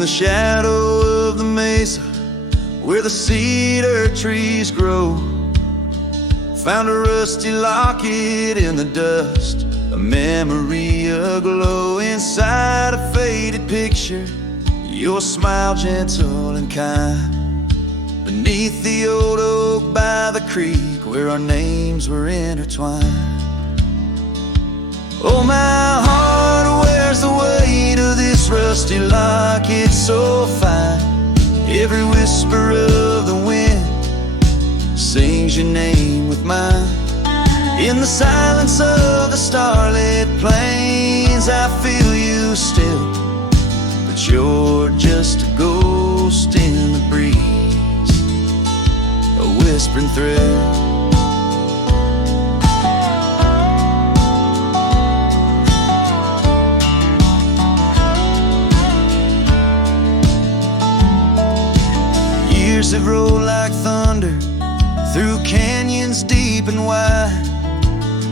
the shadow of the mesa where the cedar trees grow, found a rusty locket in the dust, a memory aglow. Inside a faded picture, your smile gentle and kind, beneath the old oak by the creek where our names were intertwined. Oh, my heart wears the weight of this rusty locket so fine. Every whisper of the wind sings your name with mine. In the silence of the starlit plains, I feel you still, but you're just a ghost in the breeze, a whispering thrill. Years have rolled like thunder through canyons deep and wide.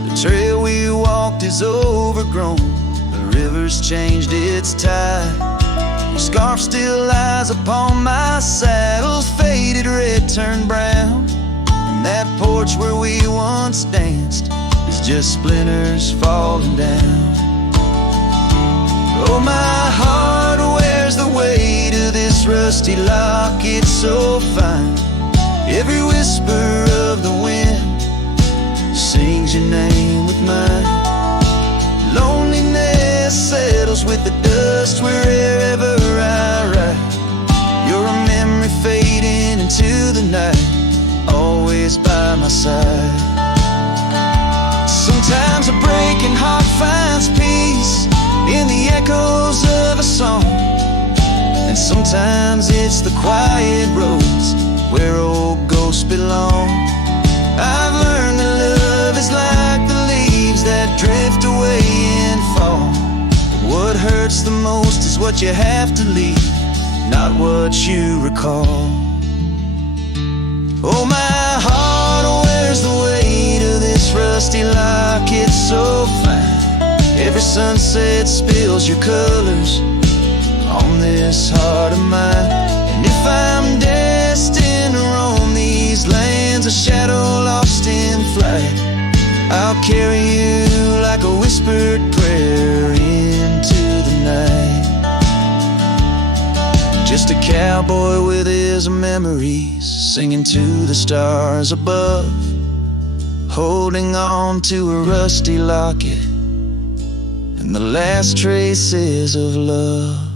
The trail we walked is overgrown, the river's changed its tide. Your scarf still lies upon my saddle's faded red turned brown, and that porch where we once danced is just splinters falling down. Oh, my heart wears the weight of this rusty locket so fine. Every whisper of the wind sings your name with mine. Loneliness settles with the dust wherever I ride. You're a memory fading into the night, always by my side. Sometimes a breaking heart finds peace in the echoes of a song, and sometimes it's the quiet roads where old ghosts belong. I've learned that love is like the leaves that drift away in fall. What hurts the most is what you have to leave, not what you recall. Oh, my heart wears the weight of this rusty locket so fine. Every sunset spills your colors on this heart of mine. And if I'm destined to roam these lands, a shadow lost in flight, I'll carry you like a whispered prayer into the night. Just a cowboy with his memories, singing to the stars above, holding on to a rusty locket and the last traces of love.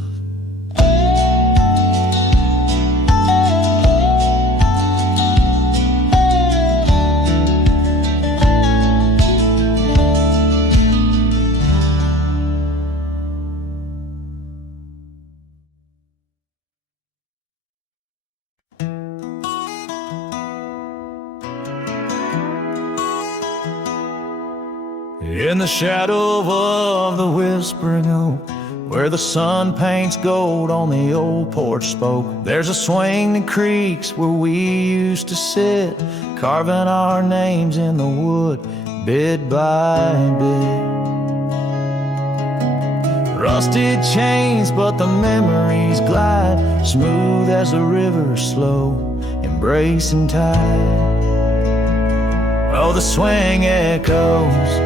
In the shadow of the whispering oak, where the sun paints gold on the old porch spoke, there's a swing that creaks where we used to sit, carving our names in the wood, bit by bit. Rusted chains, but the memories glide, smooth as the river, slow, embracing tide. Oh, the swing echoes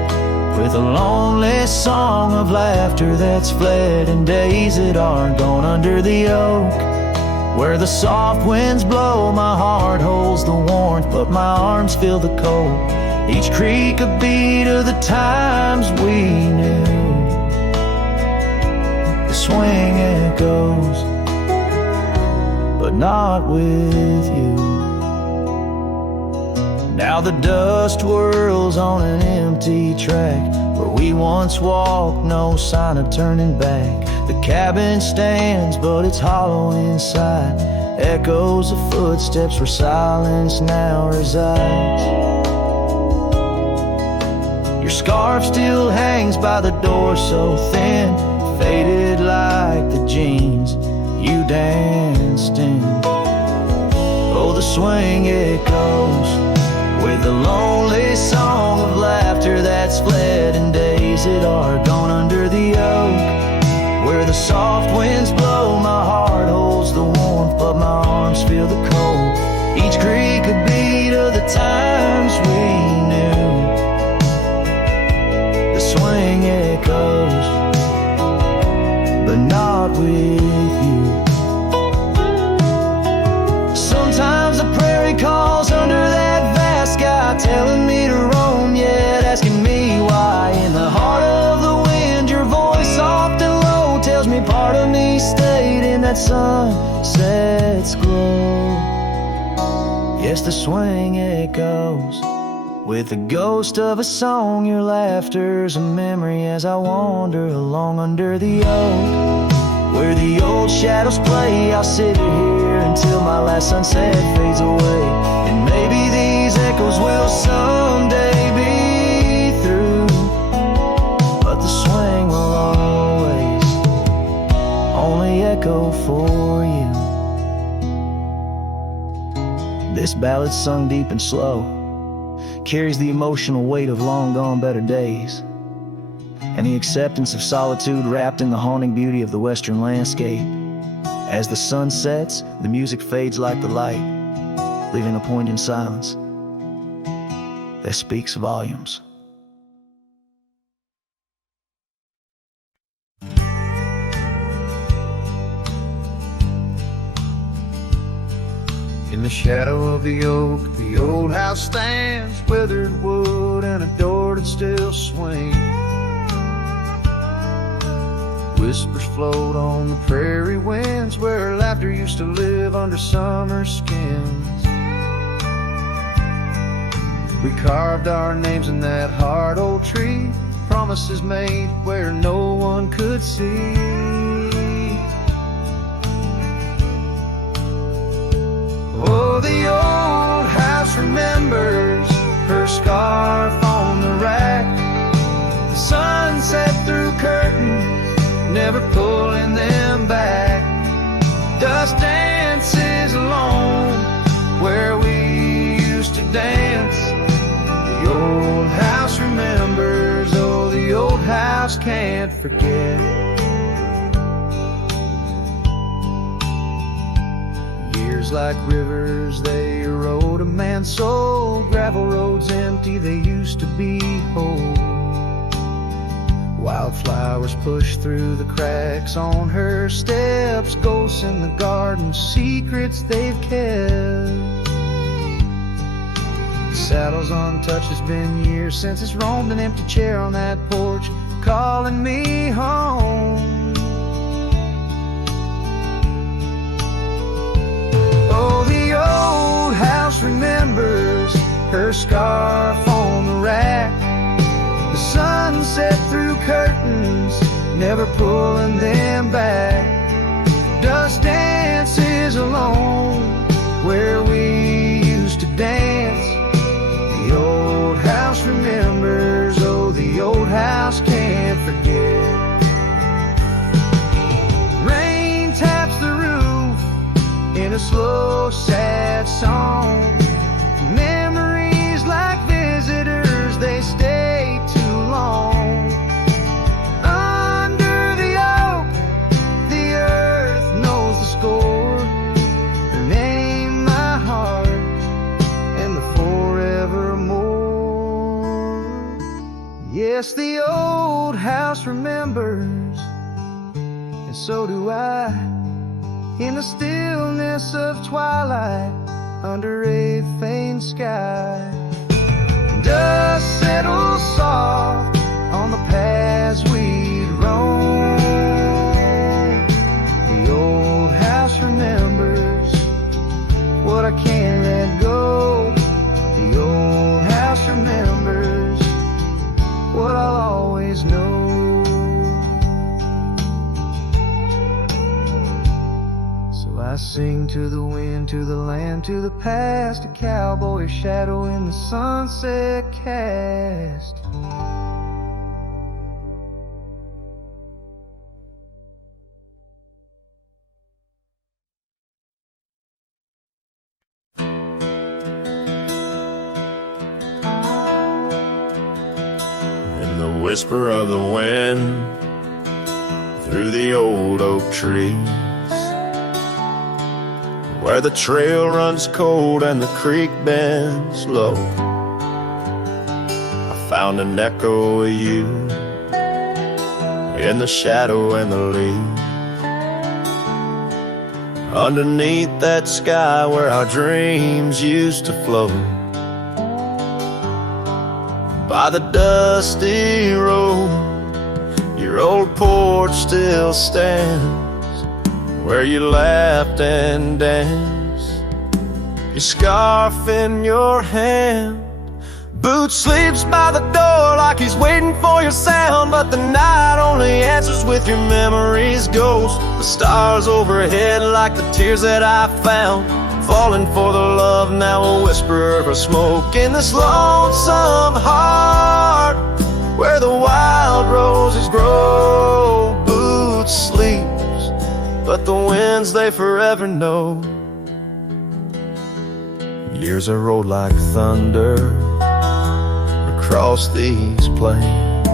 with a lonely song of laughter that's fled, and days that aren't gone under the oak, where the soft winds blow. My heart holds the warmth, but my arms feel the cold. Each creak a beat of the times we knew. The swing echoes, but not with you. Now the dust whirls on an empty track where we once walked, no sign of turning back. The cabin stands, but it's hollow inside, echoes of footsteps where silence now resides. Your scarf still hangs by the door so thin, faded like the jeans you danced in. Oh, the swing echoes with a lonely song of laughter that's fled, and days that are gone under the oak, Where the soft winds blow, my heart holds the warmth, but my arms feel the cold. Each creek a beat of the times we knew. The swing echoes, but not with you. Sometimes the prairie calls under that vast sky, telling me to roam, yet asking me why. In the heart of the wind, your voice soft and low tells me part of me stayed in that sunset's glow. Yes, the swing echoes with the ghost of a song. Your laughter's a memory as I wander along under the oak. Where the old shadows play, I'll sit here until my last sunset fades away. And maybe these echoes will someday be through, but the swing will always only echo for you. This ballad's sung deep and slow, carries the emotional weight of long gone better days, and the acceptance of solitude wrapped in the haunting beauty of the western landscape. As the sun sets, the music fades like the light, leaving a poignant silence that speaks volumes. In the shadow of the oak, the old house stands, weathered wood and a door that still swings. Whispers float on the prairie winds, where laughter used to live under summer skins. We carved our names in that hard old tree, promises made where no one could see. Oh, the old house remembers her scarf on the rack, the sunset through curtains, never pulling them back. Dust dances alone where we used to dance. The old house remembers, oh, the old house can't forget. Years like rivers, they erode a man's soul. Gravel roads empty, they used to be whole. Wildflowers push through the cracks on her steps, ghosts in the garden, secrets they've kept. The saddle's untouched, it's been years since it's roamed, an empty chair on that porch, calling me home. Oh, the old house remembers her scarf on the rack, the sunset through curtains, never pulling them back. Dust dances alone where we used to dance. The old house remembers, oh, the old house can't forget. Rain taps the roof in a slow, sad song. Memories like visitors, they stay too long. Under the oak, the earth knows the score. Her name, my heart, and the forevermore. Yes, the old house remembers, and so do I. In the stillness of twilight, under a faint sky, dust settles soft on the paths we'd roam. The old house remembers what I can't let go. The old house remembers what I'll always know. I sing to the wind, to the land, to the past, a cowboy shadow in the sunset cast. In the whisper of the wind, through the old oak trees, where the trail runs cold and the creek bends low. I found an echo of you in the shadow and the leaves, underneath that sky where our dreams used to float. By the dusty road, your old porch still stands, where you laughed and danced, your scarf in your hand. Boots sleeps by the door like he's waiting for your sound, but the night only answers with your memory's ghost. The stars overhead like the tears that I found, falling for the love, now a whisper of smoke in this lonesome heart, where the wild roses grow. Boots sleeps, but the winds they forever know. Years are rolled like thunder across these plains,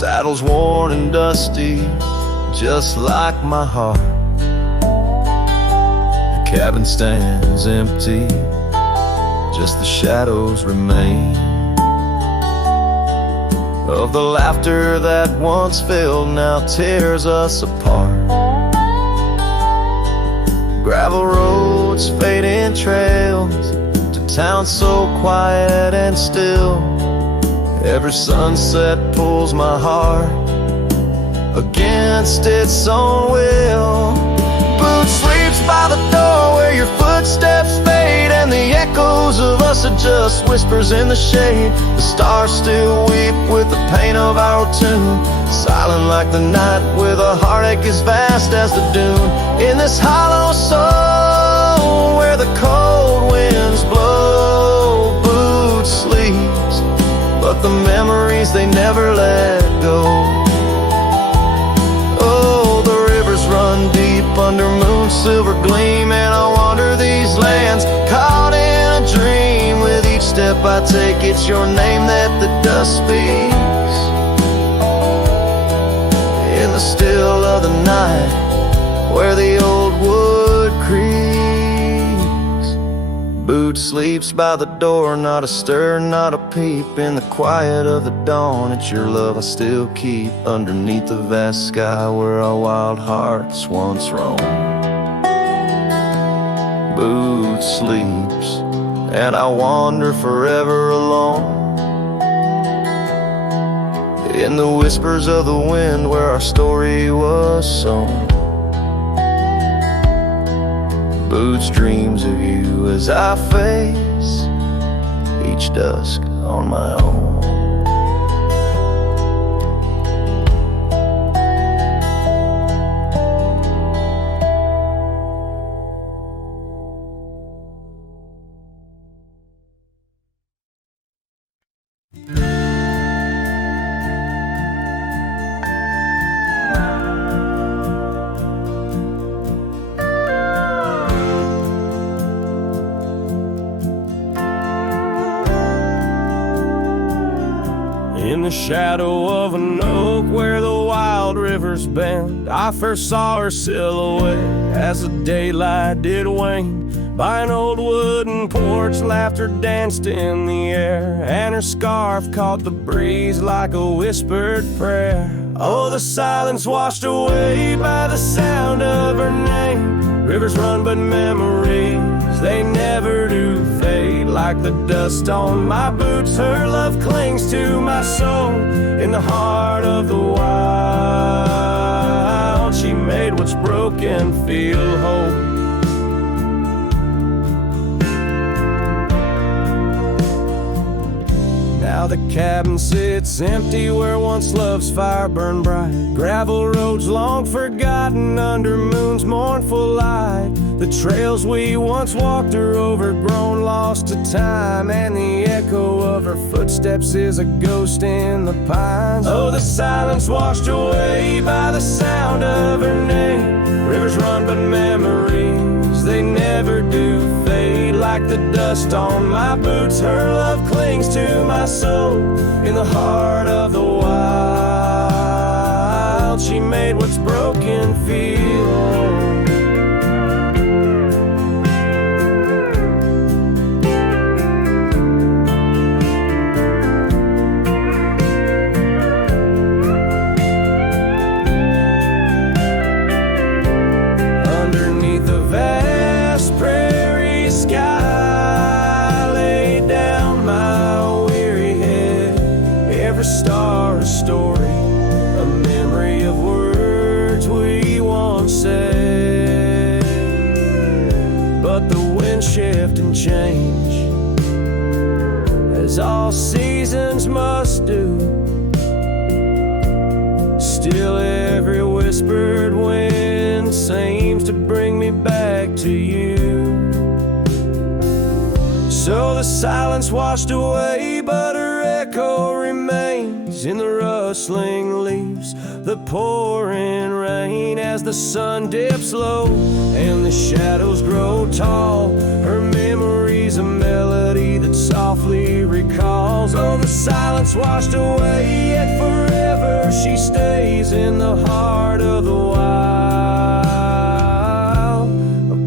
saddles worn and dusty, just like my heart. The cabin stands empty, just the shadows remain of the laughter that once filled, now tears us apart. Gravel roads, fading trails, to towns so quiet and still. Every sunset pulls my heart against its own will. Boots sleeps by the door where your footsteps fade, and the echoes of us are just whispers in the shade. The stars still weep with the pain of our tune, silent like the night with a heartache as vast as the dune. In this hollow soul where the cold winds blow, Boots sleeps, but the memories they never let go. Oh, the rivers run deep under moon's silver gleam, and I wander these lands caught in a dream. With each step I take, it's your name that the dust speaks. In the still of the night, where the old wood creaks, Boots sleeps by the door, not a stir, not a peep. In the quiet of the dawn, it's your love I still keep, underneath the vast sky where our wild hearts once roamed. Boots sleeps, and I wander forever alone, in the whispers of the wind where our story was sown. Boots dreams of you as I face each dusk on my own. In the shadow of an oak where the wild rivers bend, I first saw her silhouette as the daylight did wane. By an old wooden porch, laughter danced in the air, and her scarf caught the breeze like a whispered prayer. Oh, the silence washed away by the sound of her name. Rivers run but memories, they never do fade. Like the dust on my boots, her love clings to my soul. In the heart of the wild, she made what's broken feel whole. Now the cabin sits empty where once love's fire burned bright. Gravel roads long forgotten under moon's mournful light. The trails we once walked are overgrown, lost to time, and the echo of her footsteps is a ghost in the pines. Oh, the silence washed away by the sound of her name. Rivers run but memories, they never do fade. Like the dust on my boots, her love clings to my soul. In the heart of the wild, smiled, she made what's broken feel whole. Underneath the vast prairie sky, lay down my weary head. Every star a story, a memory of words we once said. But the wind shift and change, as all seasons must do. Still every whispered wind seems to bring me back to you. So the silence washed away, but her echo remains in the rustling leaves, the pouring rain. As the sun dips low and the shadows grow tall, her memory's a melody that softly recalls. Oh, the silence washed away, yet forever she stays in the heart of the wild,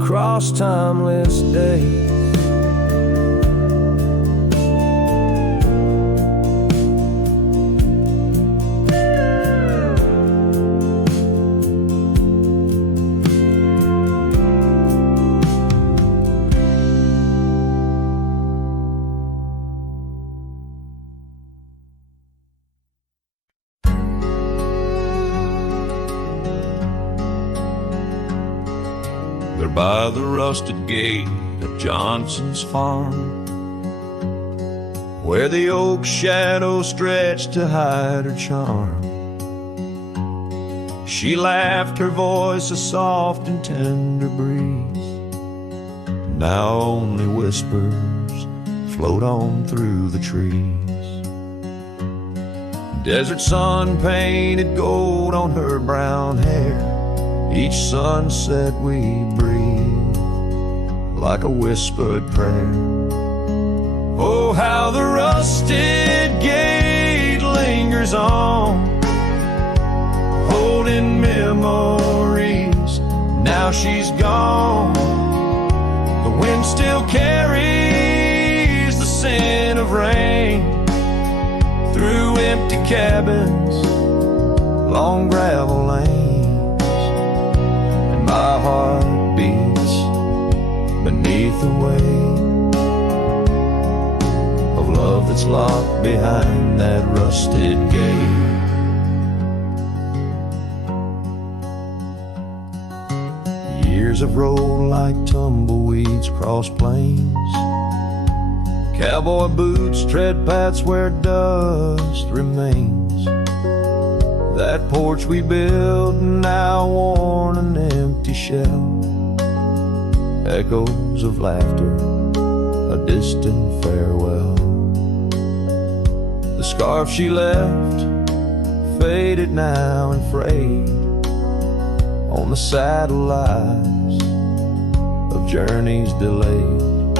across timeless days. By the rusted gate of Johnson's farm, where the oak shadow stretched to hide her charm, she laughed, her voice a soft and tender breeze. Now only whispers float on through the trees. Desert sun painted gold on her brown hair. Each sunset we breathe like a whispered prayer. Oh, how the rusted gate lingers on, holding memories. Now she's gone. The wind still carries the scent of rain through empty cabins, long gravel lanes. My heart beats beneath the weight of love that's locked behind that rusted gate. Years have rolled like tumbleweeds across plains. Cowboy boots tread paths where dust remains. That porch we built, now worn an empty shell. Echoes of laughter, a distant farewell. The scarf she left, faded now and frayed on the saddle lies of journeys delayed.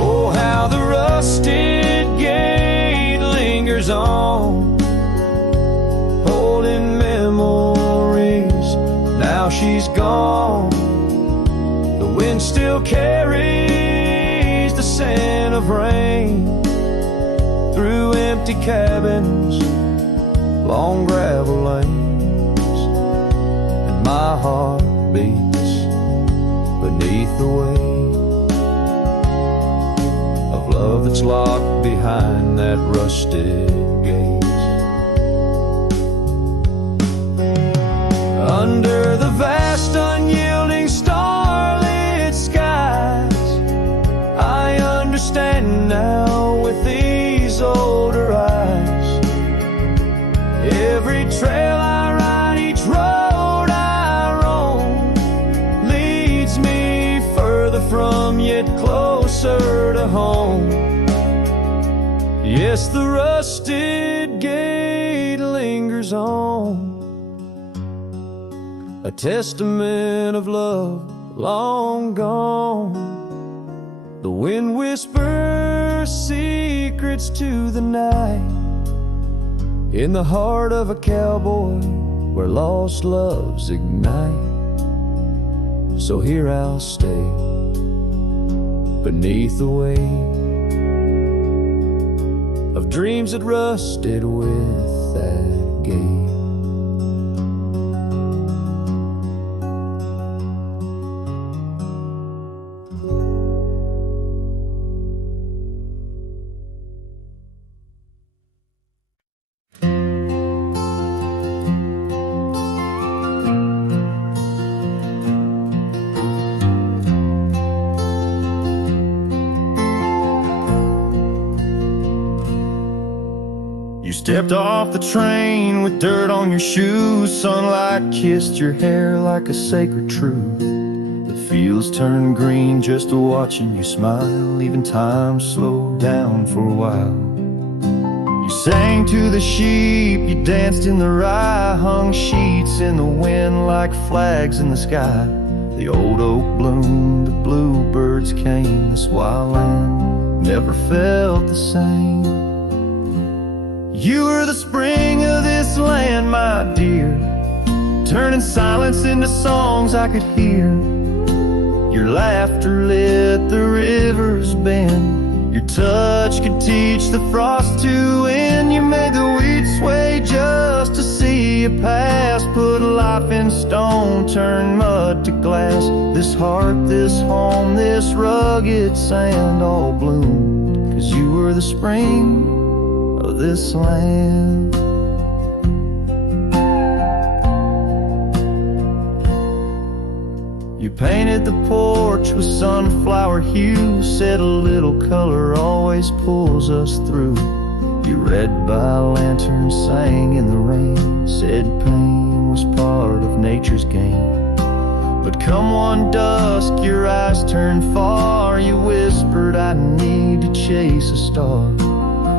Oh, how the rusted gate lingers on, holding memories. Now she's gone. The wind still carries the scent of rain through empty cabins, long gravel lanes. And my heart beats beneath the weight of love that's locked behind that rusted gate. Under the vast unyielding starlit skies, I understand now with these older eyes. Every trail I ride, each road I roam, leads me further from yet closer to home. Yes, the rusted gate lingers on, a testament of love long gone. The wind whispers secrets to the night in the heart of a cowboy where lost loves ignite. So here I'll stay beneath the weight of dreams that rusted with that gate. You stepped off the train with dirt on your shoes. Sunlight kissed your hair like a sacred truth. The fields turned green just watching you smile. Even time slowed down for a while. You sang to the sheep, you danced in the rye, hung sheets in the wind like flags in the sky. The old oak bloomed, the bluebirds came. This wild land never felt the same. You were the spring of this land, my dear, turning silence into songs I could hear. Your laughter lit the river's bend. Your touch could teach the frost to end. You made the wheat sway just to see you pass. Put life in stone, turn mud to glass. This heart, this home, this rugged sand all bloomed 'cause you were the spring of this land. You painted the porch with sunflower hue, said a little color always pulls us through. You read by lanterns, sang in the rain, said pain was part of nature's game. But come one dusk, your eyes turned far. You whispered, I need to chase a star.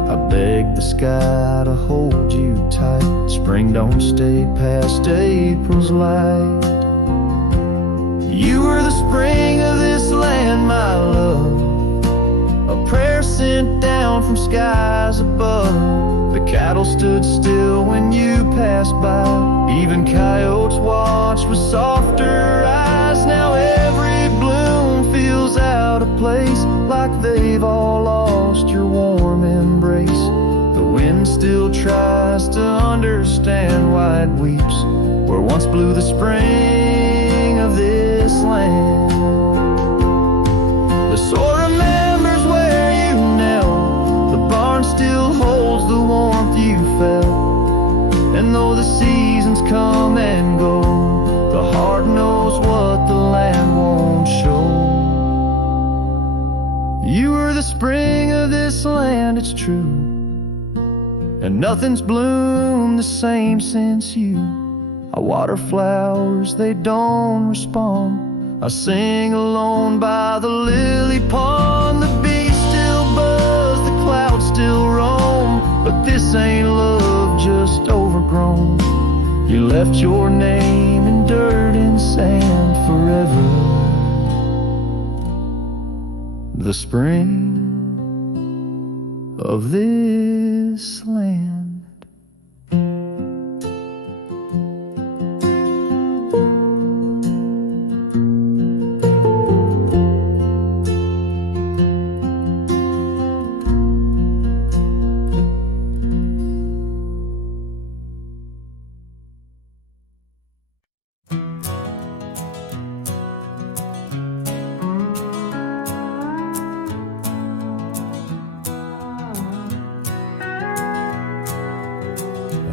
I begged the sky to hold you tight. Spring don't stay past April's light. You were the spring of this land, my love, a prayer sent down from skies above. The cattle stood still when you passed by. Even coyotes watched with softer eyes. Now every bloom feels out of place, like they've all lost your warm embrace. The wind still tries to understand why it weeps where once blew the spring of this land. The soil remembers where you knelt. The barn still holds the warmth you felt. And though the seasons come and go, the heart knows what the land won't show. You were the spring of this land, it's true, and nothing's bloomed the same since you. I water flowers, they don't respond. I sing alone by the lily pond. The bees still buzz, the clouds still roam, but this ain't love just overgrown. You left your name in dirt and sand forever. The spring of this land.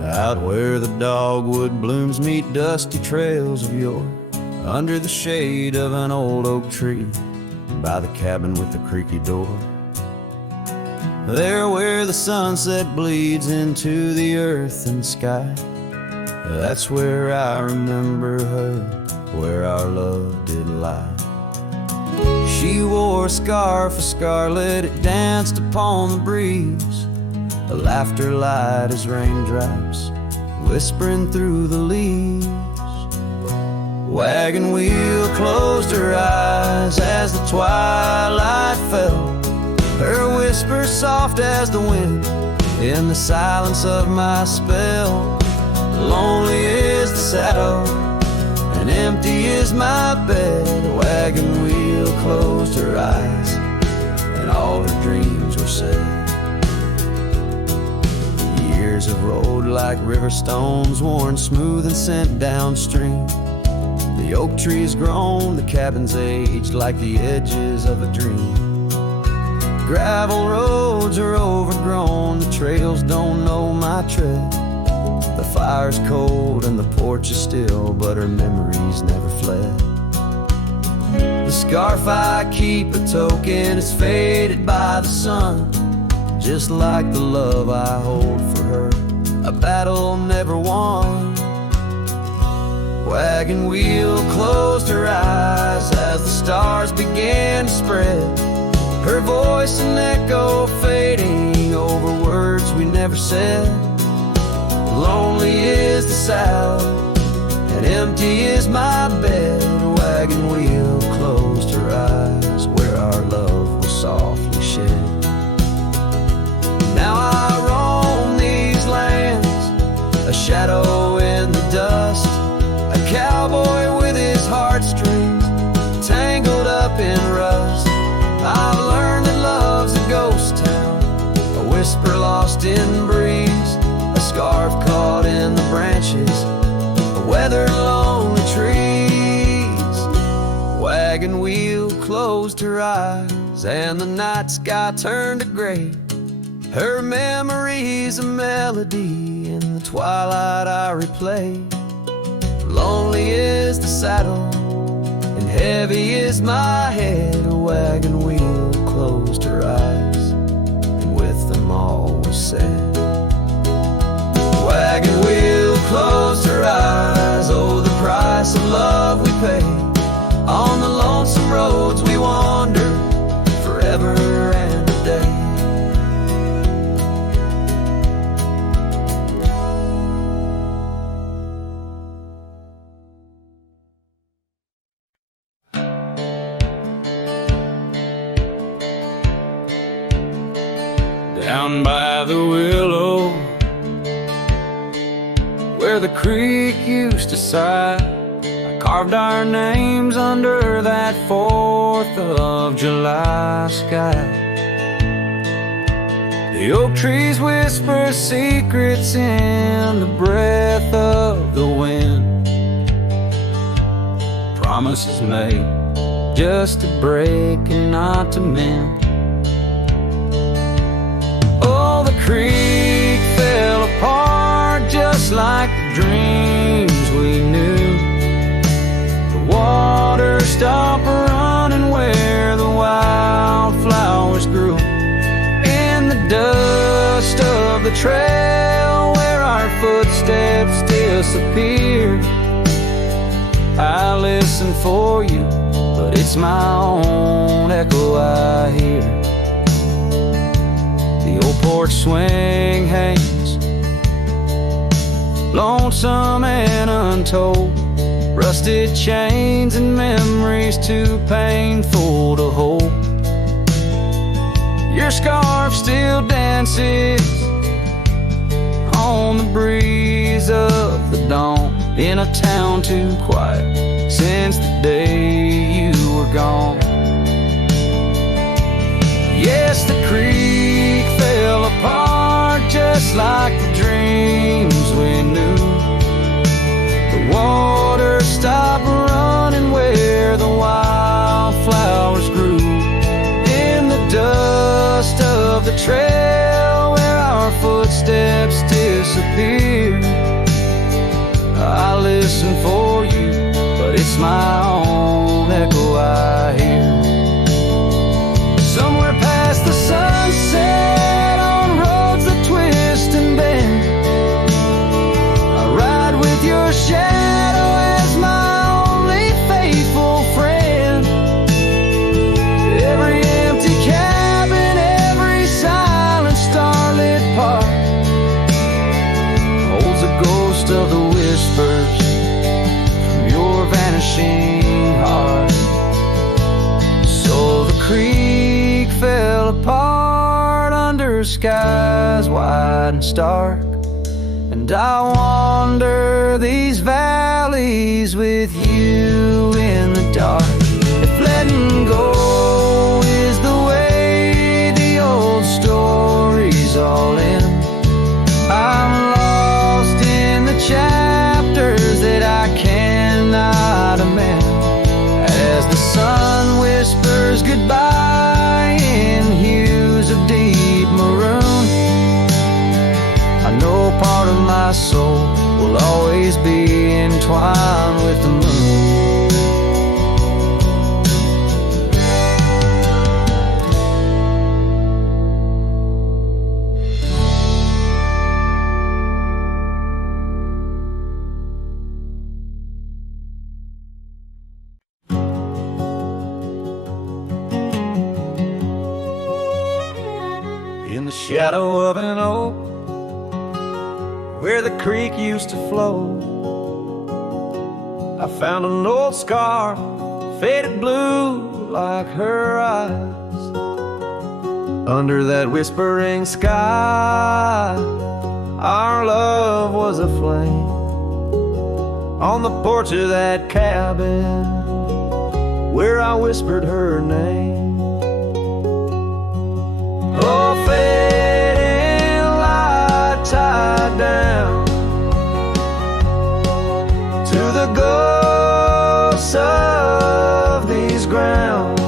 Out where the dogwood blooms meet dusty trails of yore, under the shade of an old oak tree, by the cabin with the creaky door. There where the sunset bleeds into the earth and sky, that's where I remember her, where our love did lie. She wore a scarf of scarlet, it danced upon the breeze, a laughter light as raindrops whispering through the leaves. Wagon wheel closed her eyes as the twilight fell, her whisper soft as the wind in the silence of my spell. Lonely is the saddle, and empty is my bed. The wagon wheel closed her eyes, and all her dreams were said. Years have rolled like river stones, worn smooth and sent downstream. The oak tree's grown, the cabin's aged like the edges of a dream. Gravel roads are overgrown, the trails don't know my tread. The fire's cold and the porch is still, but her memories never fled. The scarf I keep a token is faded by the sun, just like the love I hold for her, a battle never won. Wagon wheel closed her eyes as the stars began to spread. Her voice an echo fading over words we never said. Lonely is the saddle, and empty is my bed. Wagon wheel closed her eyes where our love was softly shed. Now I roam these lands, a shadow in the dust, a cowboy with his heartstrings tangled up in rust. I've learned that love's a ghost town, a whisper lost in breeze, a scarf caught in the branches, a weathered lonely trees. Wagon wheel closed her eyes, and the night sky turned to gray. Her memory's a melody, in the twilight I replay. Lonely is the saddle, and heavy is my head. A wagon wheel closed her eyes, and with them all was said. Wagon wheel closed her eyes, oh the price of love we pay. On the lonesome roads we wander, forever and a day. Down by the willow, where the creek used to sigh, I carved our names under that 4th of July sky. The oak trees whisper secrets in the breath of the wind, promises made just to break and not to mend. The creek fell apart just like the dreams we knew. The water stopped running where the wildflowers grew. In the dust of the trail where our footsteps disappeared, I listen for you, but it's my own echo I hear. The old porch swing hangs, lonesome and untold. Rusted chains and memories too painful to hold. Your scarf still dances on the breeze of the dawn, in a town too quiet since the day you were gone. Yes, the creek fell apart just like the dreams we knew. The water stopped running where the wildflowers grew. In the dust of the trail where our footsteps disappeared, I listen for you, but it's my own echo I hear. Somewhere past the sunset, on roads that twist and bend, I ride with your shadow as my only faithful friend. Every empty cabin, every silent starlit park holds a ghost of the whispers from your vanishing heart. So the creek fell apart under skies wide and stark, and And I wander these valleys with you in the dark. If letting go is the way the old stories all end, I'm lost in the chapters that I cannot amend. As the sun whispers goodbye in hues of deep maroon, I know part of my soul will always be entwined with the moon. In the shadow of an oak where the creek used to flow, I found an old scar, faded blue like her eyes. Under that whispering sky, our love was aflame. On the porch of that cabin where I whispered her name. Oh, fading light tied down to the ghosts of these grounds.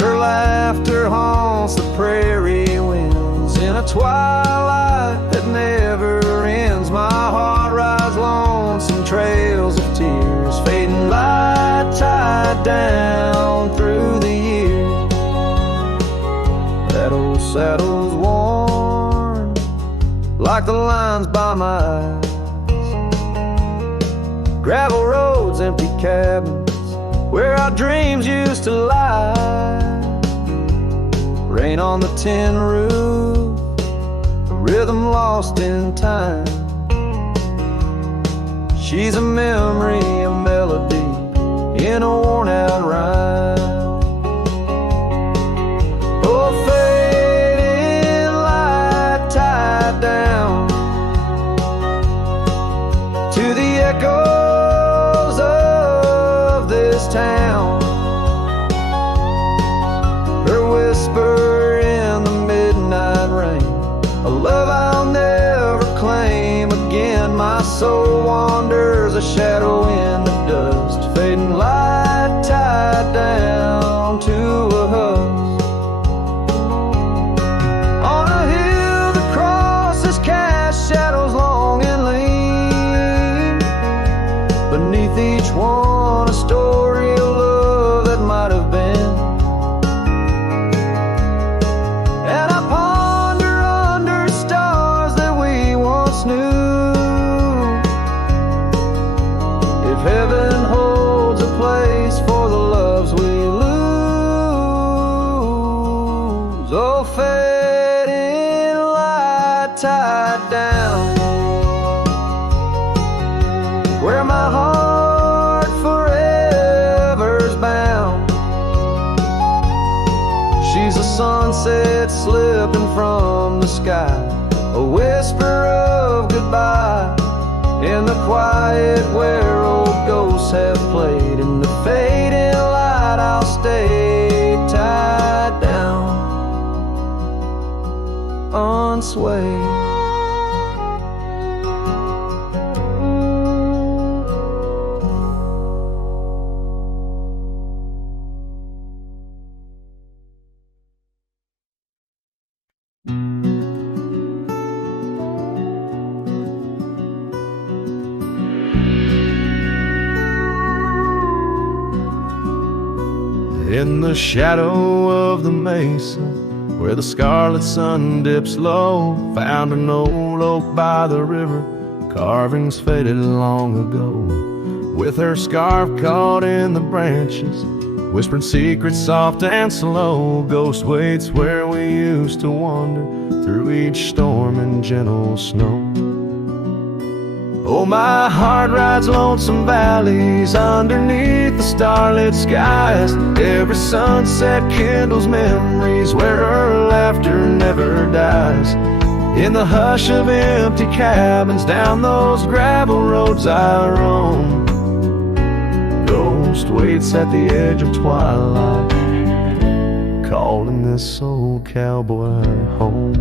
Her laughter haunts the prairie winds in a twilight that never ends. My heart rides lonesome trails of tears, fading light tied down through the years. That old saddle's worn like the lines by my eyes. Gravel roads, empty cabins where our dreams used to lie. Rain on the tin roof, a rhythm lost in time. She's a memory, a melody in a worn out rhyme. Oh, fading light tied down to the echoes of this town. Her whisper in the midnight rain, a love I'll never claim again. My soul wanders a shadow in the dust, fading light tied down to a husk. On a hill that crosses cast shadows long and lean, beneath each one a story of love that might have been. And I ponder under stars that we once knew, if heaven holds a place for the loves we lose. Oh, fading light tied down where my heart forever's bound. She's a sunset slipping from the sky, a whisper of goodbye in the quiet where old ghosts have played. In the fading light I'll stay tied down, unswayed. In the shadow of the mesa where the scarlet sun dips low, found an old oak by the river, carvings faded long ago. With her scarf caught in the branches, whispering secrets soft and slow, ghost waits where we used to wander through each storm and gentle snow. Oh, my heart rides lonesome valleys underneath the starlit skies. Every sunset kindles memories where her laughter never dies. In the hush of empty cabins, down those gravel roads I roam, ghost waits at the edge of twilight, calling this old cowboy home.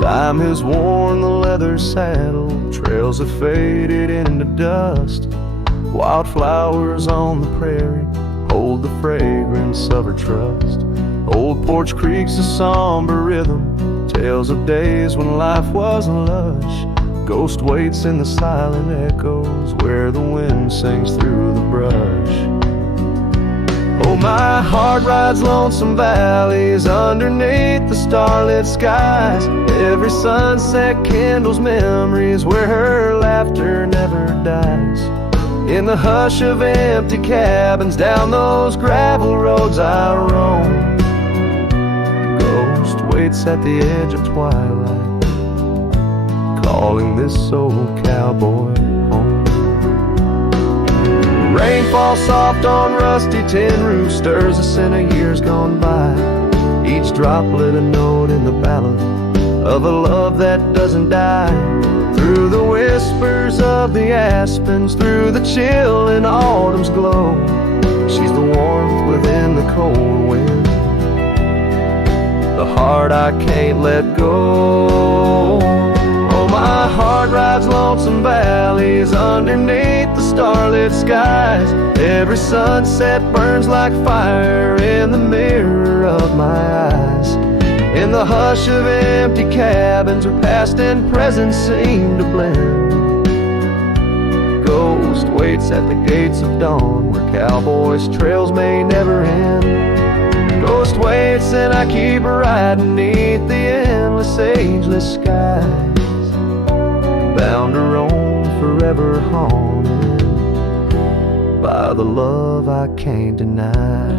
Time has worn the leather saddle, trails have faded into dust. Wildflowers on the prairie hold the fragrance of her trust. Old Porch Creek's a somber rhythm, tales of days when life was lush. Ghost waits in the silent echoes where the wind sings through the brush. Oh, my heart rides lonesome valleys underneath the starlit skies. Every sunset kindles memories where her laughter never dies. In the hush of empty cabins, down those gravel roads I roam, ghost waits at the edge of twilight, calling this old cowboy home. Rain falls soft on rusty tin roofs, stirs the scent of years gone by. Each droplet a note in the ballad of a love that doesn't die. Through the whispers of the aspens, through the chill in autumn's glow, she's the warmth within the cold wind, the heart I can't let go. Oh, my heart rides lonesome valleys underneath the starlit skies. Every sunset burns like fire in the mirror of my eyes. In the hush of empty cabins where past and present seem to blend, ghost waits at the gates of dawn where cowboys' trails may never end. Ghost waits and I keep riding neath the endless ageless skies, bound to roam forever haunted by the love I can't deny.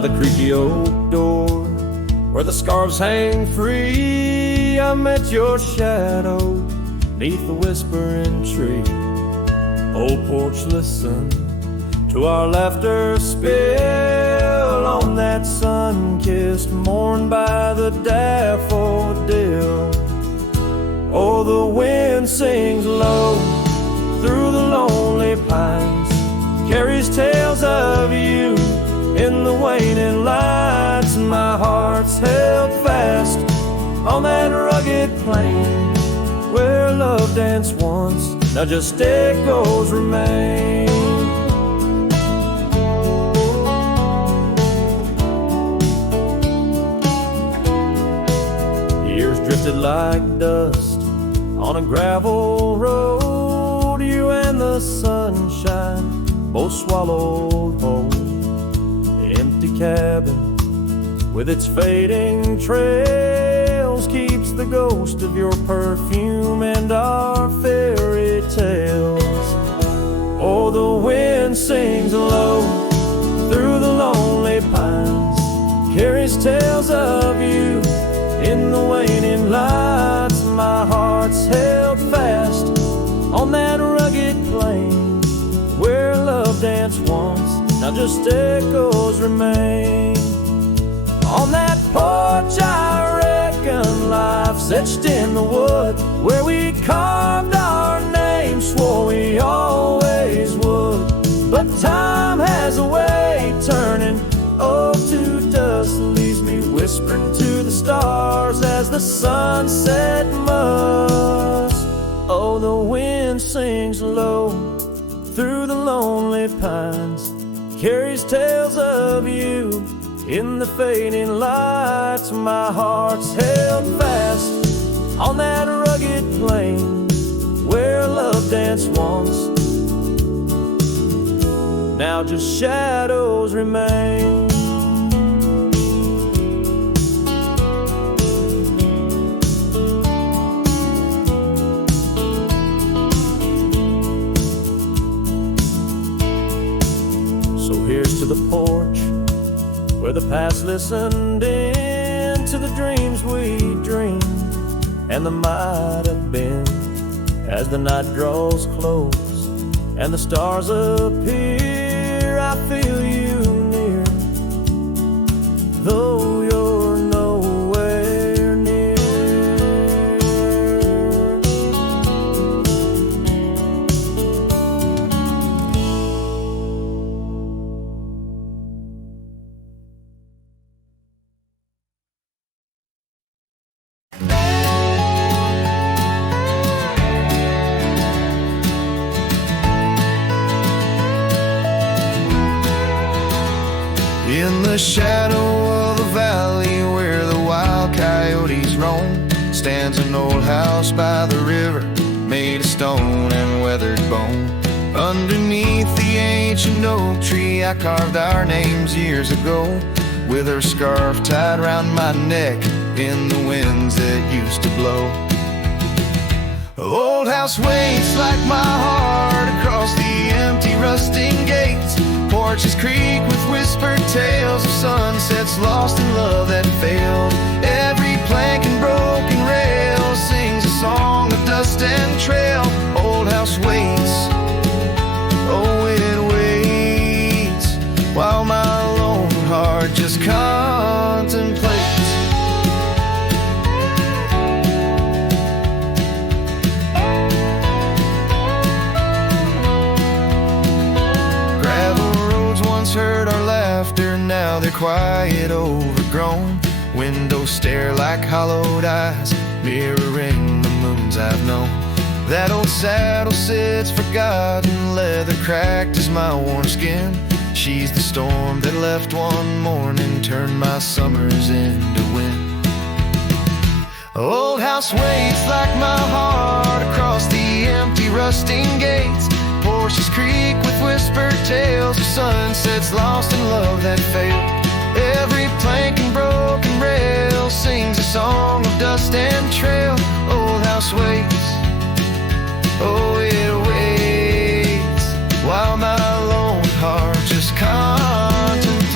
The creaky oak door where the scarves hang free, I met your shadow neath the whispering tree. Old porch, listen to our laughter spill on that sun-kissed morn by the daffodil. Oh, the wind sings low through the lonely pines, carries tales of you in the waning lights. My heart's held fast on that rugged plain where love danced once, now just echoes remain. Years drifted like dust on a gravel road, you and the sunshine both swallowed whole. Empty cabin with its fading trails keeps the ghost of your perfume and our fairy tales. Oh, the wind sings low through the lonely pines, carries tales of you in the waning lights. My heart's held fast on that rugged plain where love danced once, now just echoes remain. On that porch I reckon life's etched in the wood where we carved our names, swore we always would. But time has a way turning oh to dust, leaves me whispering to the stars as the sunset must. Oh, the wind sings low through the lonely pines, carries tales of you in the fading lights. My heart's held fast on that rugged plain where love danced once, now just shadows remain. Here's to the porch where the past listened in to the dreams we dreamed and the might have been. As the night draws close and the stars appear, I feel you near, though you're nowhere near. In the shadow of the valley where the wild coyotes roam stands an old house by the river, made of stone and weathered bone. Underneath the ancient oak tree I carved our names years ago, with her scarf tied round my neck in the winds that used to blow. Old house waits like my heart across the empty rusting gates. Porches creak with whispered tales of sunsets lost in love that failed. Every plank and broken rail sings a song of dust and trail. Old house waits, oh it waits, while my lone heart just contemplates. Heard our laughter, now they're quiet, overgrown. Windows stare like hollowed eyes, mirroring the moons I've known. That old saddle sits forgotten, leather cracked as my warm skin. She's the storm that left one morning, turned my summers into wind. Old house waits like my heart across the empty rusting gates. Porches creak with whispered tales of sunsets lost in love that failed. Every plank and broken rail sings a song of dust and trail. Old house waits, oh it waits, while my lone heart just contemplates.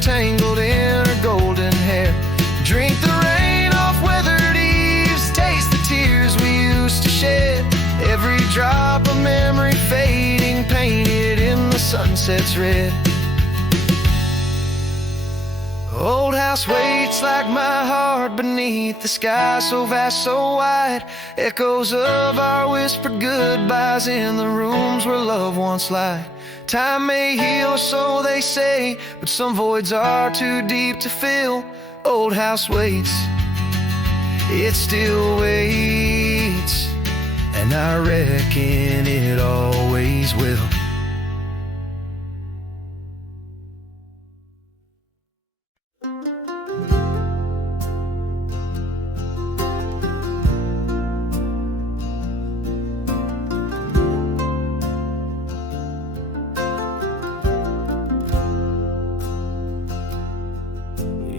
Tangled in her golden hair, drink the rain off weathered eaves, taste the tears we used to shed. Every drop of memory fading, painted in the sunset's red. Old house waits like my heart beneath the sky so vast, so wide. Echoes of our whispered goodbyes in the rooms where love once lied. Time may heal, so they say, but some voids are too deep to fill. Old house waits, it still waits, and I reckon it always will.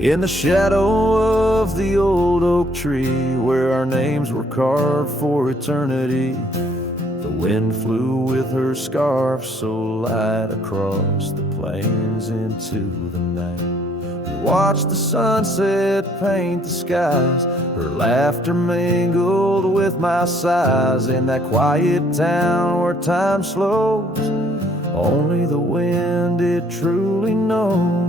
In the shadow of the old oak tree where our names were carved for eternity, the wind flew with her scarf so light across the plains into the night. We watched the sunset paint the skies, her laughter mingled with my sighs. In that quiet town where time slows, only the wind it truly knows.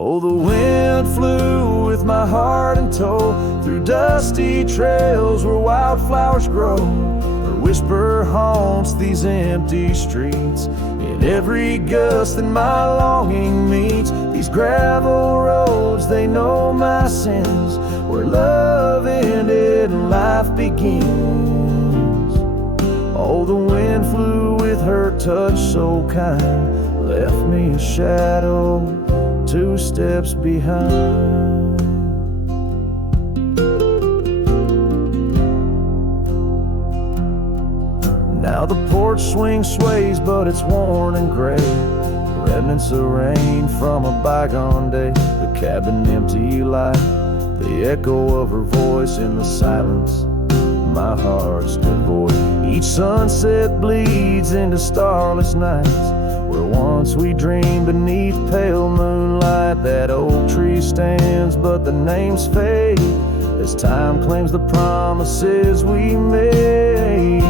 Oh, the wind flew with my heart in tow through dusty trails where wildflowers grow. Her whisper haunts these empty streets. In every gust that my longing meets, these gravel roads, they know my sins, where love ended and life begins. Oh, the wind flew with her touch so kind, left me a shadow 2 steps behind. Now the porch swing sways, but it's worn and gray, remnants of rain from a bygone day. The cabin empty like the echo of her voice in the silence. My heart's devoid. Each sunset bleeds into starless nights, where once we dreamed beneath pale moonlight. That oak tree stands, but the names fade as time claims the promises we made.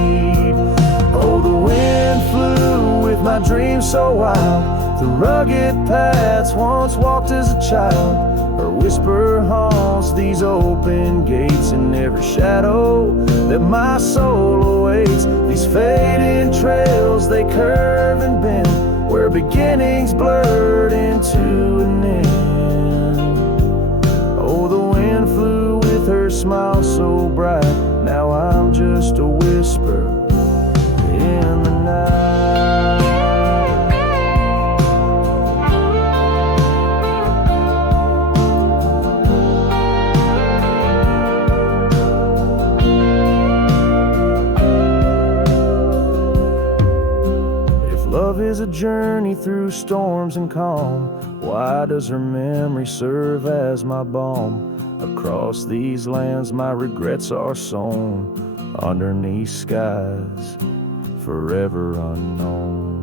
Oh, the wind flew with my dreams so wild, through rugged paths once walked as a child. Her whisper haunts these open gates, in every shadow that my soul awaits. These fading trails, they curve and bend, where beginnings blurred into an end. Oh, the wind flew with her smile so bright, now I'm just a whisper in the night. Love is a journey through storms and calm, why does her memory serve as my balm? Across these lands my regrets are sown, underneath skies forever unknown.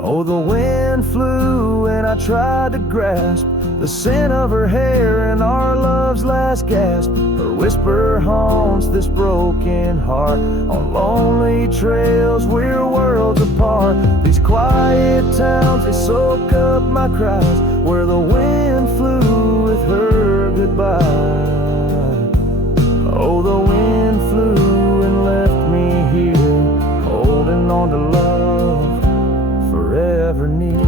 Oh, the wind flew and I tried to grasp the scent of her hair and our love's last gasp. Her whisper haunts this broken heart, on lonely trails we're worlds apart. These quiet towns, they soak up my cries, where the wind flew with her goodbye. Oh, the wind flew and left me here, holding on to love forever near.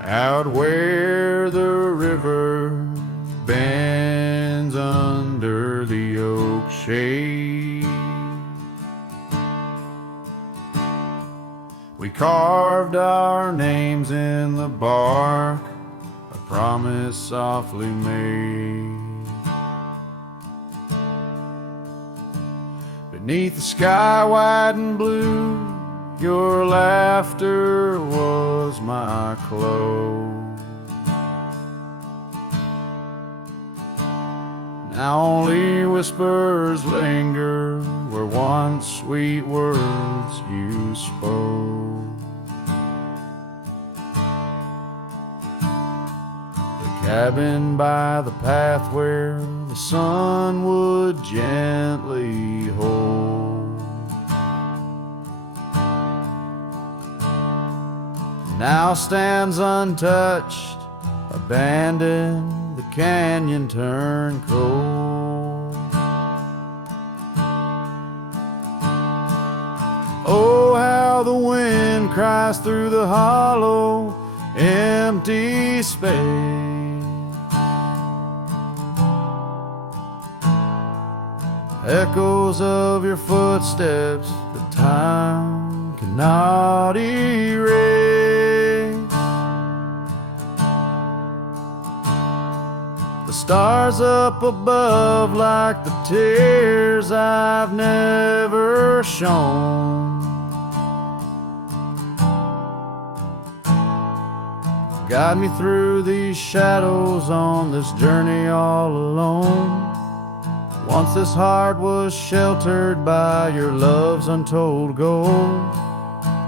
Out where the river bends under the oak shade, we carved our names in the bark, a promise softly made. Beneath the sky white and blue, your laughter was my clothes. Now only whispers linger where once sweet words you spoke. The cabin by the path where the sun would gently hold, now stands untouched, abandoned, the canyon turned cold. Oh, how the wind cries through the hollow, empty space. Echoes of your footsteps that time cannot erase. The stars up above like the tears I've never shown. Guide me through these shadows on this journey all alone. Once this heart was sheltered by your love's untold gold,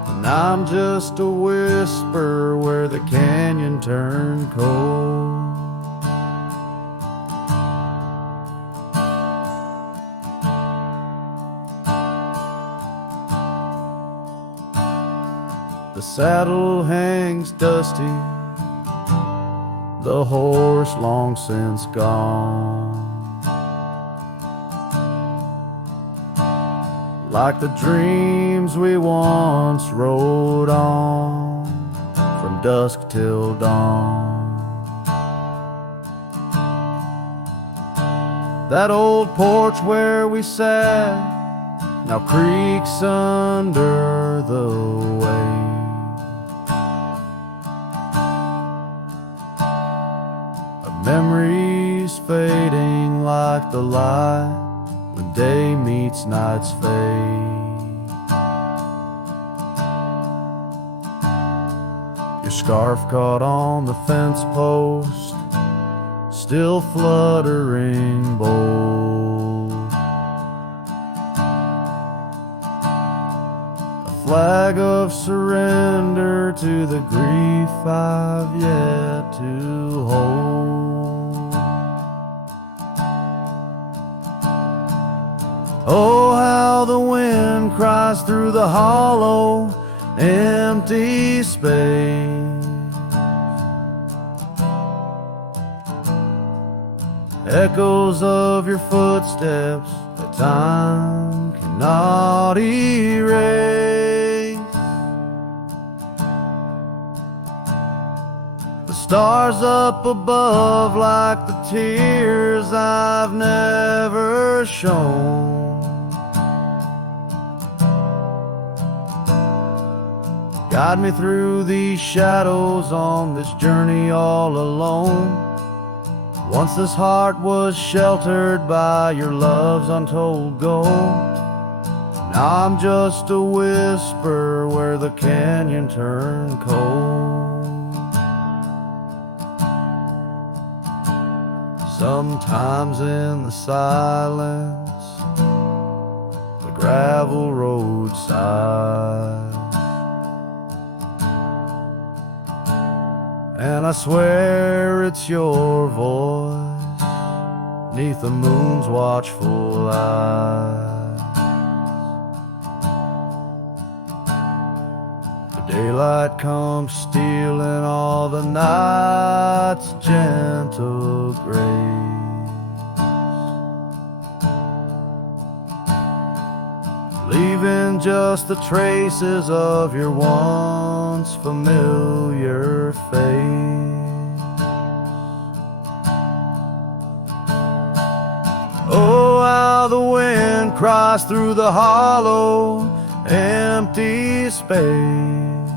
and I'm just a whisper where the canyon turned cold. The saddle hangs dusty, the horse long since gone. Like the dreams we once rode on from dusk till dawn. That old porch where we sat now creaks under the weight of memories fading like the light when day meets night's fade. Your scarf caught on the fence post, still fluttering bold. A flag of surrender to the grief I've yet to hold. Oh, how the wind cries through the hollow, empty space. Echoes of your footsteps that time cannot erase. The stars up above like the tears I've never shown. Guide me through these shadows on this journey all alone. Once this heart was sheltered by your love's untold gold. Now I'm just a whisper where the canyon turned cold. Sometimes in the silence, the gravel roadside, and I swear it's your voice 'neath the moon's watchful eyes. The daylight comes stealing all the night's gentle grace, leaving just the traces of your once familiar face. Oh, how the wind cries through the hollow, empty space.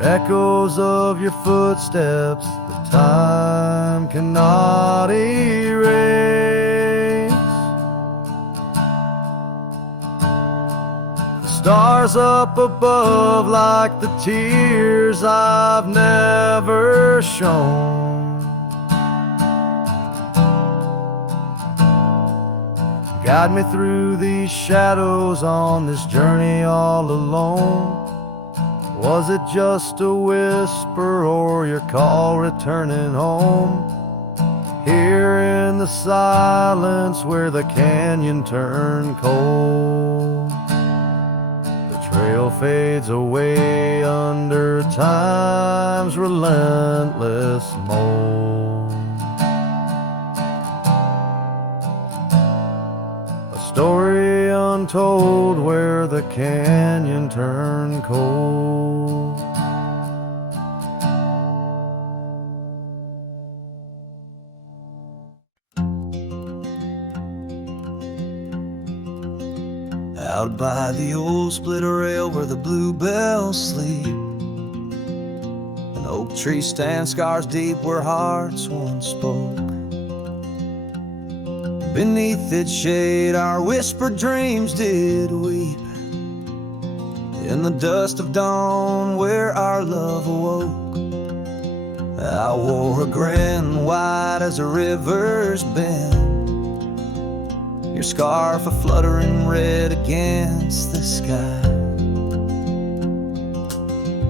Echoes of your footsteps that time cannot erase. Stars up above like the tears I've never shown. Guide me through these shadows on this journey all alone. Was it just a whisper or your call returning home? Here in the silence where the canyon turned cold, trail fades away under time's relentless mold. A story untold where the canyon turned cold. Out by the old split rail where the bluebells sleep, an oak tree stands scars deep where hearts once spoke. Beneath its shade our whispered dreams did weep. In the dust of dawn where our love awoke, I wore a grin wide as a river's bend, your scarf a fluttering red against the sky.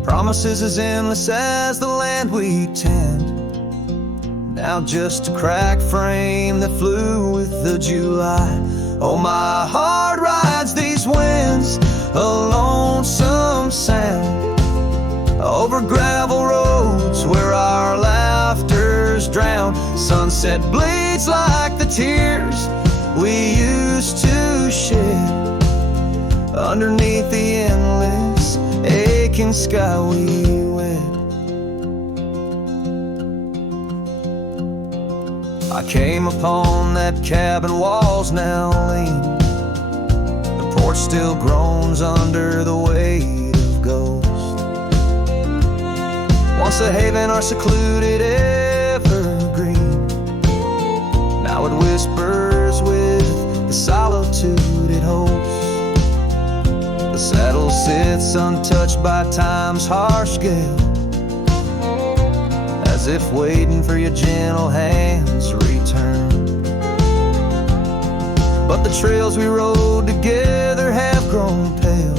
Promises as endless as the land we tend, now just a cracked frame that flew with the July. Oh, my heart rides these winds, a lonesome sound, over gravel roads where our laughter's drowned. Sunset bleeds like the tears we used to shed underneath the endless aching sky we wed. I came upon that cabin, walls now lean. The porch still groans under the weight of ghosts. Once a haven, our secluded evergreen. Now it whispers with the solitude it holds. The saddle sits untouched by time's harsh gale, as if waiting for your gentle hand's return. But the trails we rode together have grown pale.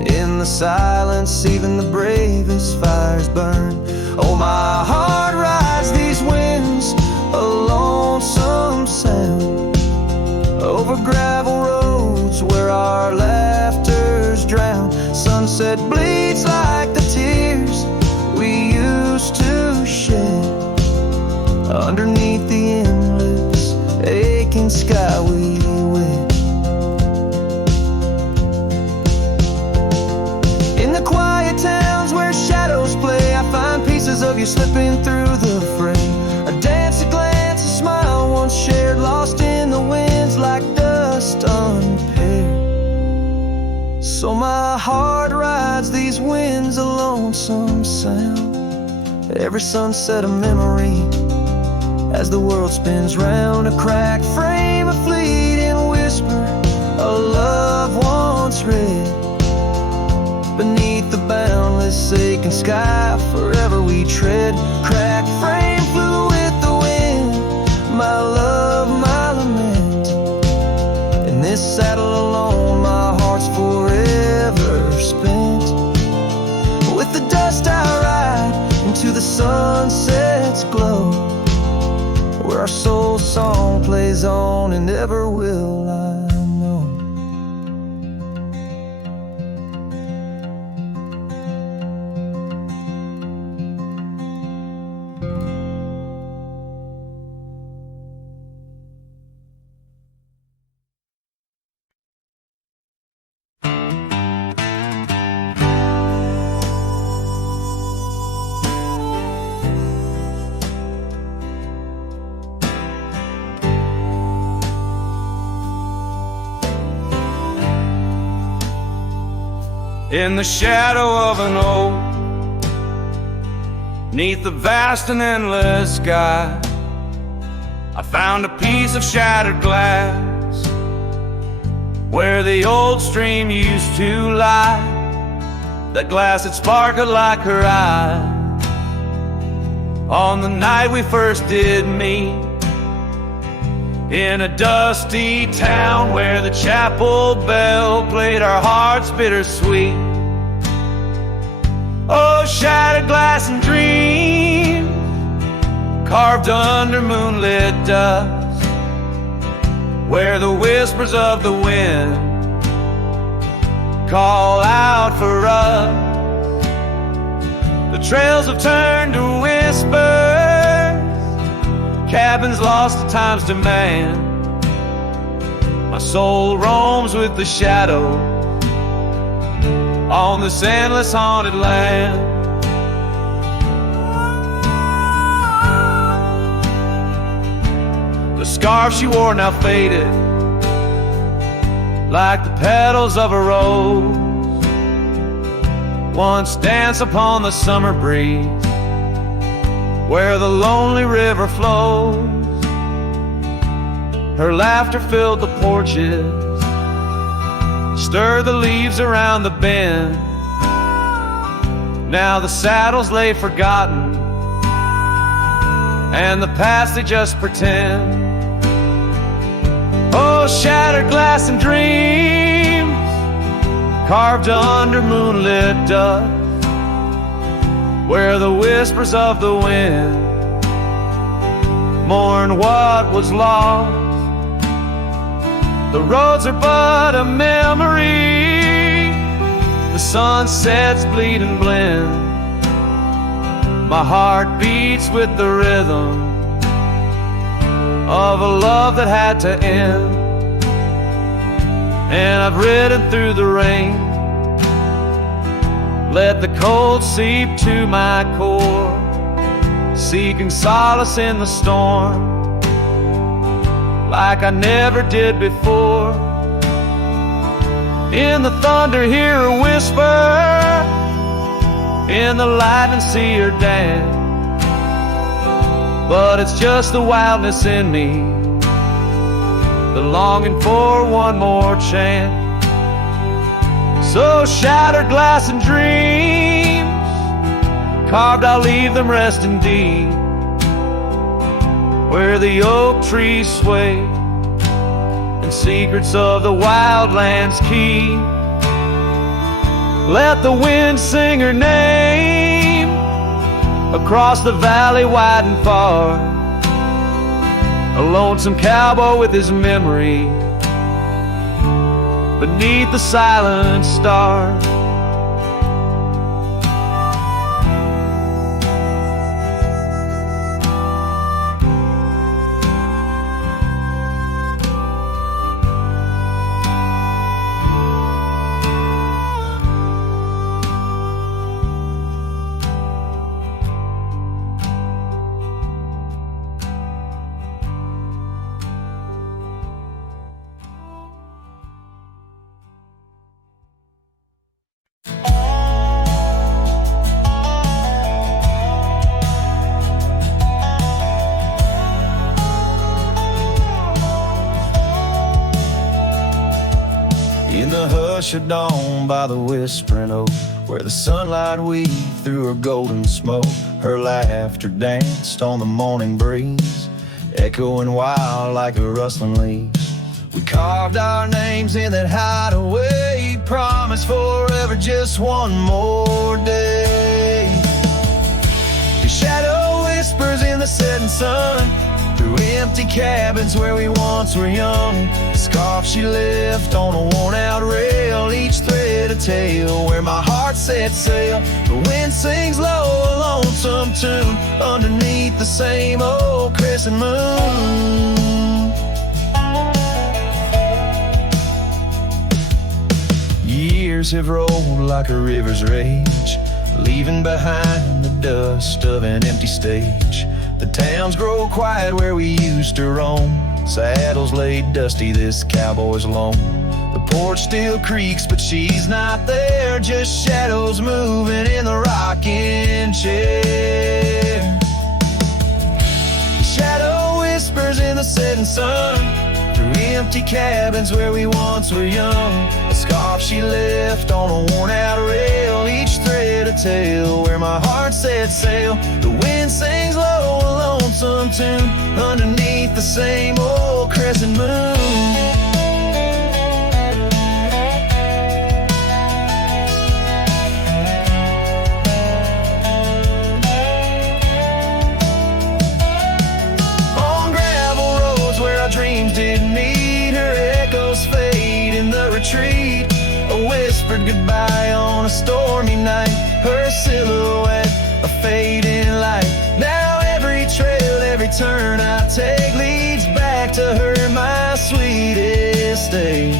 In the silence, even the bravest fires burn. Oh, my heart rides these winds, a lonesome sound, over gravel roads where our laughter's drowned. Sunset bleeds like the tears we used to shed underneath the endless aching sky we wed. In the quiet towns where shadows play, I find pieces of you slipping through the fray. A dance, a glance, a smile once shared, lost in the winds like dust unpaired. So my heart rides these winds, a lonesome sound, every sunset a memory as the world spins round. A cracked frame, a fleeting whisper, a love once read beneath the boundless aching sky. Forever we tread. Cracked frame flew with the wind, my love, my lament. In this saddle alone, my heart's forever spent. With the dust I ride into the sunset's glow, where our soul song plays on and never will I know. In the shadow of an oak, neath the vast and endless sky, I found a piece of shattered glass where the old stream used to lie. That glass had sparkled like her eye on the night we first did meet, in a dusty town where the chapel bell played our hearts bittersweet. Oh, shattered glass and dreams carved under moonlit dust, where the whispers of the wind call out for us. The trails have turned to whispers, cabins lost to time's demand. My soul roams with the shadow on this endless haunted land. The scarf she wore now faded like the petals of a rose, once danced upon the summer breeze where the lonely river flows. Her laughter filled the porches, stirred the leaves around the bend. Now the saddles lay forgotten, and the past they just pretend. Oh, shattered glass and dreams carved under moonlit dust, where the whispers of the wind mourn what was lost. The roads are but a memory, the the sunset's bleed and blend. My heart beats with the rhythm of a love that had to end. And I've ridden through the rain, let the cold seep to my core, seeking solace in the storm like I never did before. In the thunder hear her whisper, in the lightning see her dance. But it's just the wildness in me, the longing for one more chance. So shattered glass and dreams carved, I'll leave them resting deep where the oak trees sway and secrets of the wildlands keep. Let the wind sing her name across the valley wide and far, a lonesome cowboy with his memory beneath the silent stars. In the hush of dawn by the whispering oak, where the sunlight weaved through her golden smoke, her laughter danced on the morning breeze, echoing wild like a rustling leaf. We carved our names in that hideaway, promised forever just one more day. Your shadow whispers in the setting sun, through empty cabins where we once were young. The scarf she left on a worn-out rail, each thread a tale where my heart set sail. The wind sings low, a lonesome tune underneath the same old crescent moon. Years have rolled like a river's rage, leaving behind the dust of an empty stage. The towns grow quiet where we used to roam, saddles laid dusty, this cowboy's alone. The porch still creaks, but she's not there, just shadows moving in the rocking chair. The shadow whispers in the setting sun, through empty cabins where we once were young. A scarf she left on a worn-out rail, each thread a tale where my heart set sail. The wind sings low, a lonesome tune underneath the same old crescent moon. On gravel roads where our dreams didn't meet, her echoes fade in the retreat. A whispered goodbye on a stormy night, her silhouette a fading light. Now every trail, every turn I take leads back to her, my sweetest day.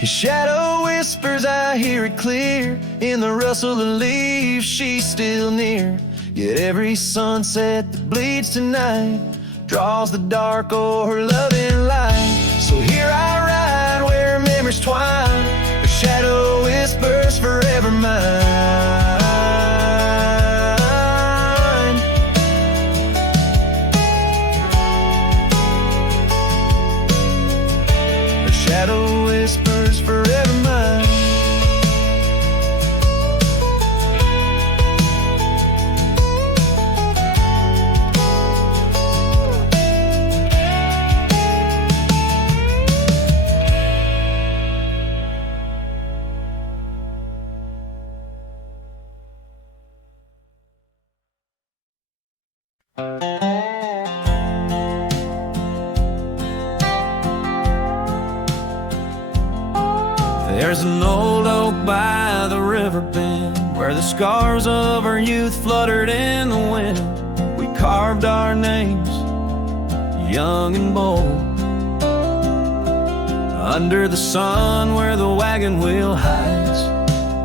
His shadow whispers, I hear it clear, in the rustle of leaves she's still near. Yet every sunset that bleeds tonight draws the dark o'er her loving light. So here I ride where memories twine, her shadow whispers forever mine. Her shadow whispers forever mine. There's an old by the river bend, where the scars of our youth fluttered in the wind. We carved our names, young and bold, under the sun where the wagon wheel hides,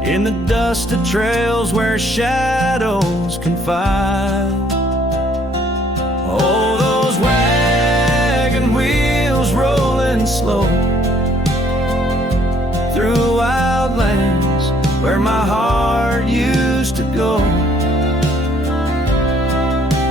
in the dusted trails where shadows confide. Oh, those wagon wheels rolling slow through wild lands where my heart used to go.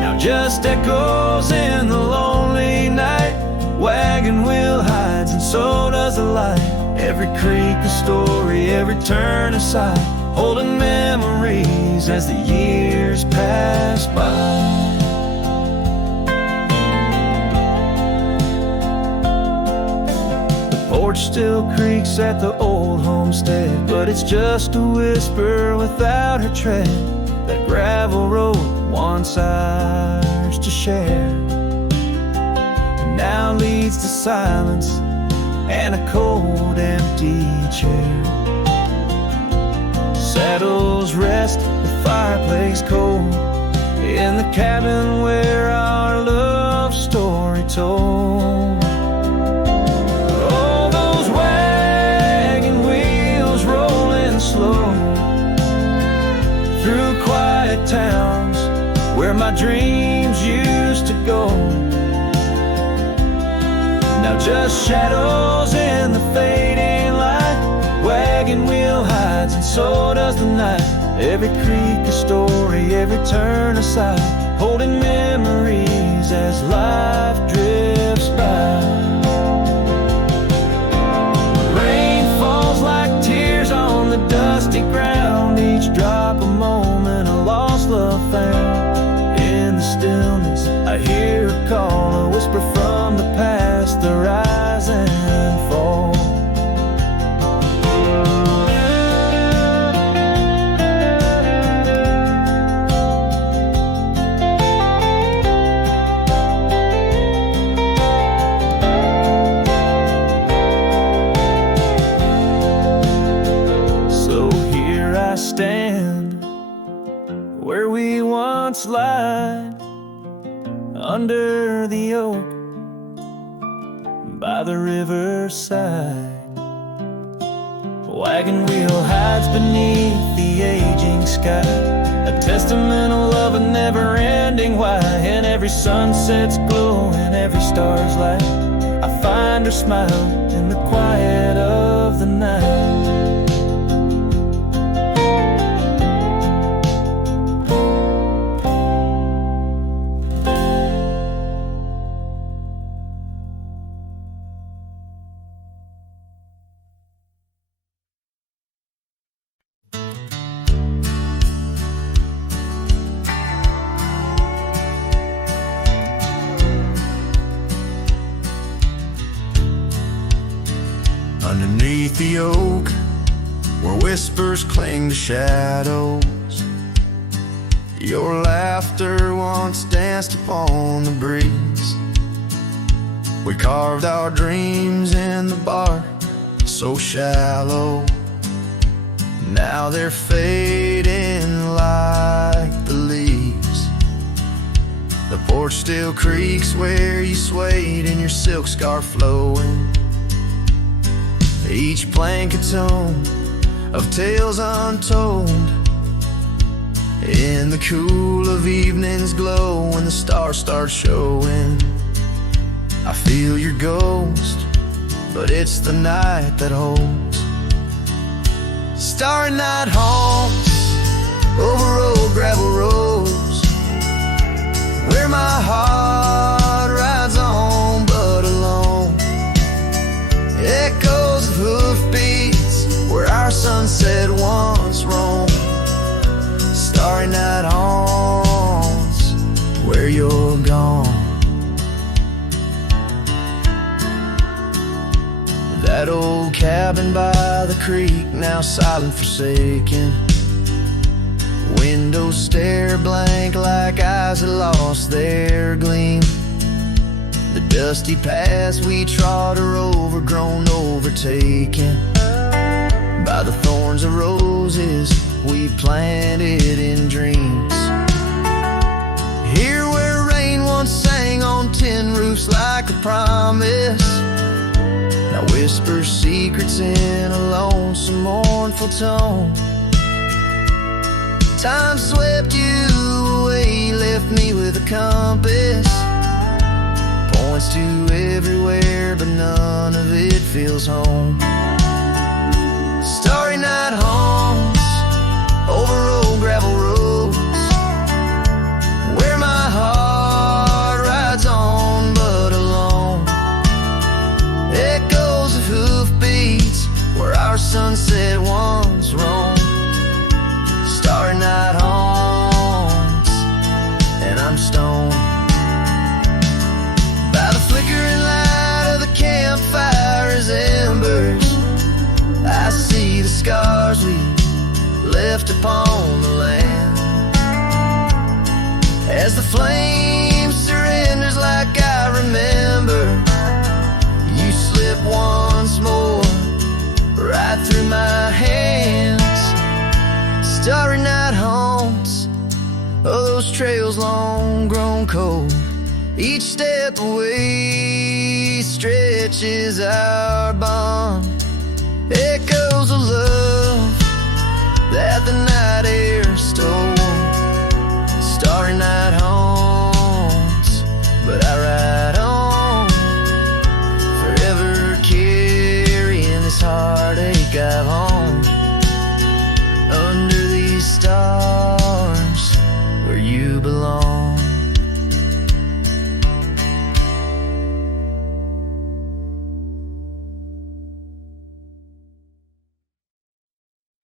Now just echoes in the lonely night. Wagon wheel hides and so does the light. Every creek a story, every turn a sight, holding memories as the years pass by. The porch still creaks at the old homestead, but it's just a whisper without her tread. That gravel road once ours to share now leads to silence and a cold, empty chair. Saddles rest, the fireplace cold, in the cabin where our love story told. Oh, those wagon wheels rolling slow through quiet towns where my dreams used to go. Now just shadows in the fading light. Wagon wheel hides and so does the night. Every creek a story, every turn a sight, holding memories as life drifts by. Rain falls like tears on the dusty ground, each drop a moment, a lost love found. In the stillness I hear a call, a whisper from the past, the rise and fall. So here I stand where we once lied, under the oak by the riverside. Wagon wheel hides beneath the aging sky, a testament of love, a never-ending why. And every sunset's glow and every star's light, I find her smile in the quiet of the night. Underneath the oak, where whispers cling to shadows, your laughter once danced upon the breeze. We carved our dreams in the bark, so shallow. Now they're fading like the leaves. The porch still creaks where you swayed in your silk scarf flowing. Each plank a tone of tales untold, in the cool of evening's glow when the stars start showing. I feel your ghost, but it's the night that holds. Starry night haunts over old gravel roads, where my heart rides on but alone. Echoes of hoofbeats where our sunset once roamed. Starry night haunts where you're gone. That old cabin by the creek, now silent, forsaken. Windows stare blank like eyes that lost their gleam. The dusty paths we trod are overgrown, overtaken by the thorns of roses we planted in dreams. Here where rain once sang on tin roofs like a promise, now whispers secrets in a lonesome, mournful tone. Time swept you away, left me with a compass. Points to everywhere, but none of it feels home. Starry night haunts over old gravel roads, where my heart rides on but alone. Echoes of hoofbeats where our sunset once roamed. Starry night haunts, and I'm stoned by the flickering light of the campfire as embers. I see the scars we left upon the land, as the flame surrenders like I remember. You slip once more right through my hands. Starry night haunts of those trails long grown cold. Each step away stretches our bond. Echoes of love that the night air stole. Starry night haunts, but I ride on, forever carrying this heartache I've owned. Under these stars where you belong.